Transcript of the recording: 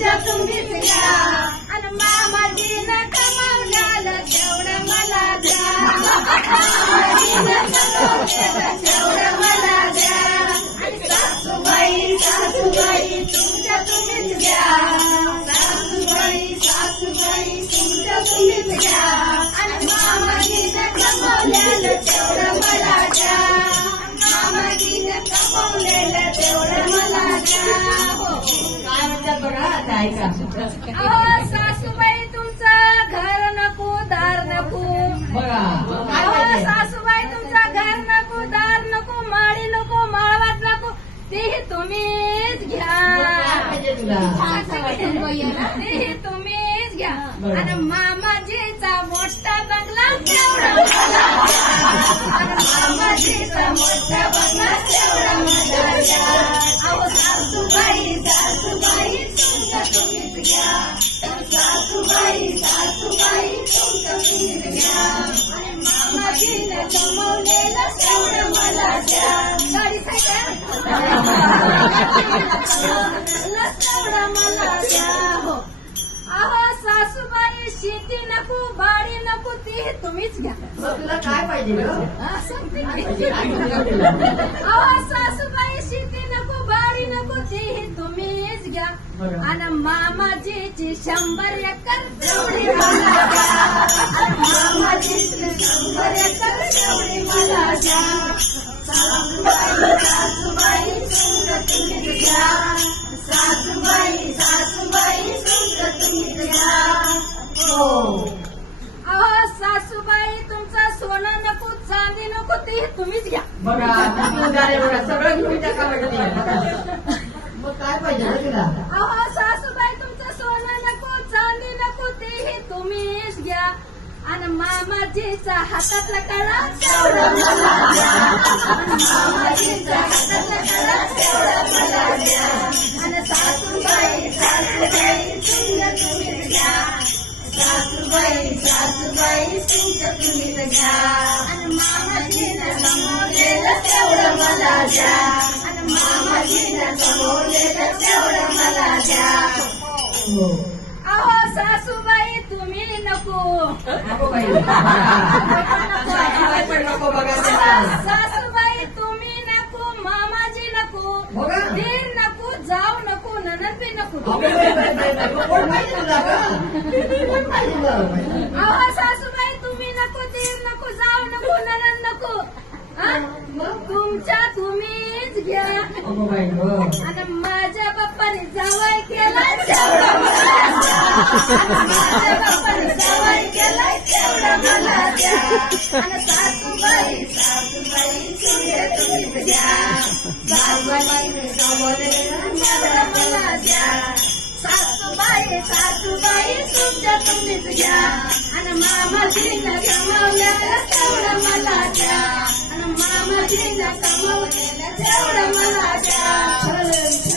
तुमच्या तुम्हीच घ्या आणि मामाजीनं कमावल्याला तेवढं मला द्या मामाजीनं कमावल्याला तेवढं मला द्या आणि सासूबाई सासूबाई तुमच्या तुम्हीच घ्या सासूबाई सासूबाई तुमच्या तुम्हीच घ्या आणि मामाजीनं कमावल्याला तेवढं मला द्या मामाजीनं कमावलेलं तेवढं मला द्या काय म्हणतात बघा आता ऐका. अहो सासूबाई तुमचं घर नको दार नको बघा काय अहो पाहिजे? सासूबाई तुमचं घर नको दार नको माळी नको माळवात नको तेही तुम्हीच घ्या काय पाहिजे तुला? तेही तुम्हीच घ्या बरं. आणि मामाजीचा मोठा बंगला तेवढा मला द्या. आणि मामाजीचा मोठा बंगला तेवढा मला द्या. अहो सासूबाई सासूबाई तुमचं तुम्हीच घ्या सासूबाई सासूबाई तुमचं तुम्हीच घ्या आणि मामाजीनं कमवलेलं तेवढं मला द्या गाडी तेवढं मला द्या हो अहो सासूबाई शेती नको बाडी नको ती तुम्हीच घ्या मग तुला काय पाहिजे गं? हा, सांगते की. काय पाहिजे तुला? अहो सासूबाई शेती नको बाडी नको ती तुम्हीच घ्या बरं. आणि मामाजीची 100 एकर तेवढी मला द्या आणि मामाजीची 100 एकर तेवढी मला द्या सासूबाई सासूबाई तुमचं तुम्हीच घ्या सासूबाई सासूबाई तुमचं तुम्हीच घ्या हो. अहो सासूबाई तुमचं सोनं नको चांदी नको ते तुम्हीच घ्या बघा तुम्ही झाले बघा सगळं घेऊन टाका वाटत. मग काय पाहिजे गं तुला? अहो सासूबाई तुमचं सोनं नको चांदी नको तेही तुम्हीच घ्या आणि मामाजीचा हातातला कळा तेवढं मला द्या आणि मामाजीचा हातातला कळा तेवढं मला द्या आणि सासूबाई सासूबाई तुमचं तुम्हीच घ्या सासूबाई सासूबाई तुमचं तुम्हीच घ्या आणि मामाजीनं कमवलेलं तेवढं मला द्या आणि मामाजीनं कमवलेलं तेवढं मला द्या हो. अहो सासूबाई तुम्ही नको नको बाई. सासूबाई पण नको बघा त्याला. सासूबाई तुम्ही नको मामाजी नको बघा. दीर नको जाऊ नको ननद बी नको कोण पाहिजे तुला गं? कोण पाहिजे गं? अहो सासूबाई तुम्ही नको दीर नको जाऊ नको ननद नको हा? तुमच्या तुम्हीच घ्या अगो बाई गं. आणि माझ्या बाप्पाने जावाई केला तेवढं मला द्या माझ्या बाप्पाने जावाई केला तेवढं मला द्या आणि सासूबाई सासूबाई तुमच्या तुम्हीच घ्या सासूबाईने कमवलेलं तेवढं मला द्या सासूबाई सासूबाई तुमच्या तुम्हीच घ्या आणि मामाजीनं कमवलेलं तेवढं मला द्या आणि मामाजीनं कमवलेलं तेवढं मला द्या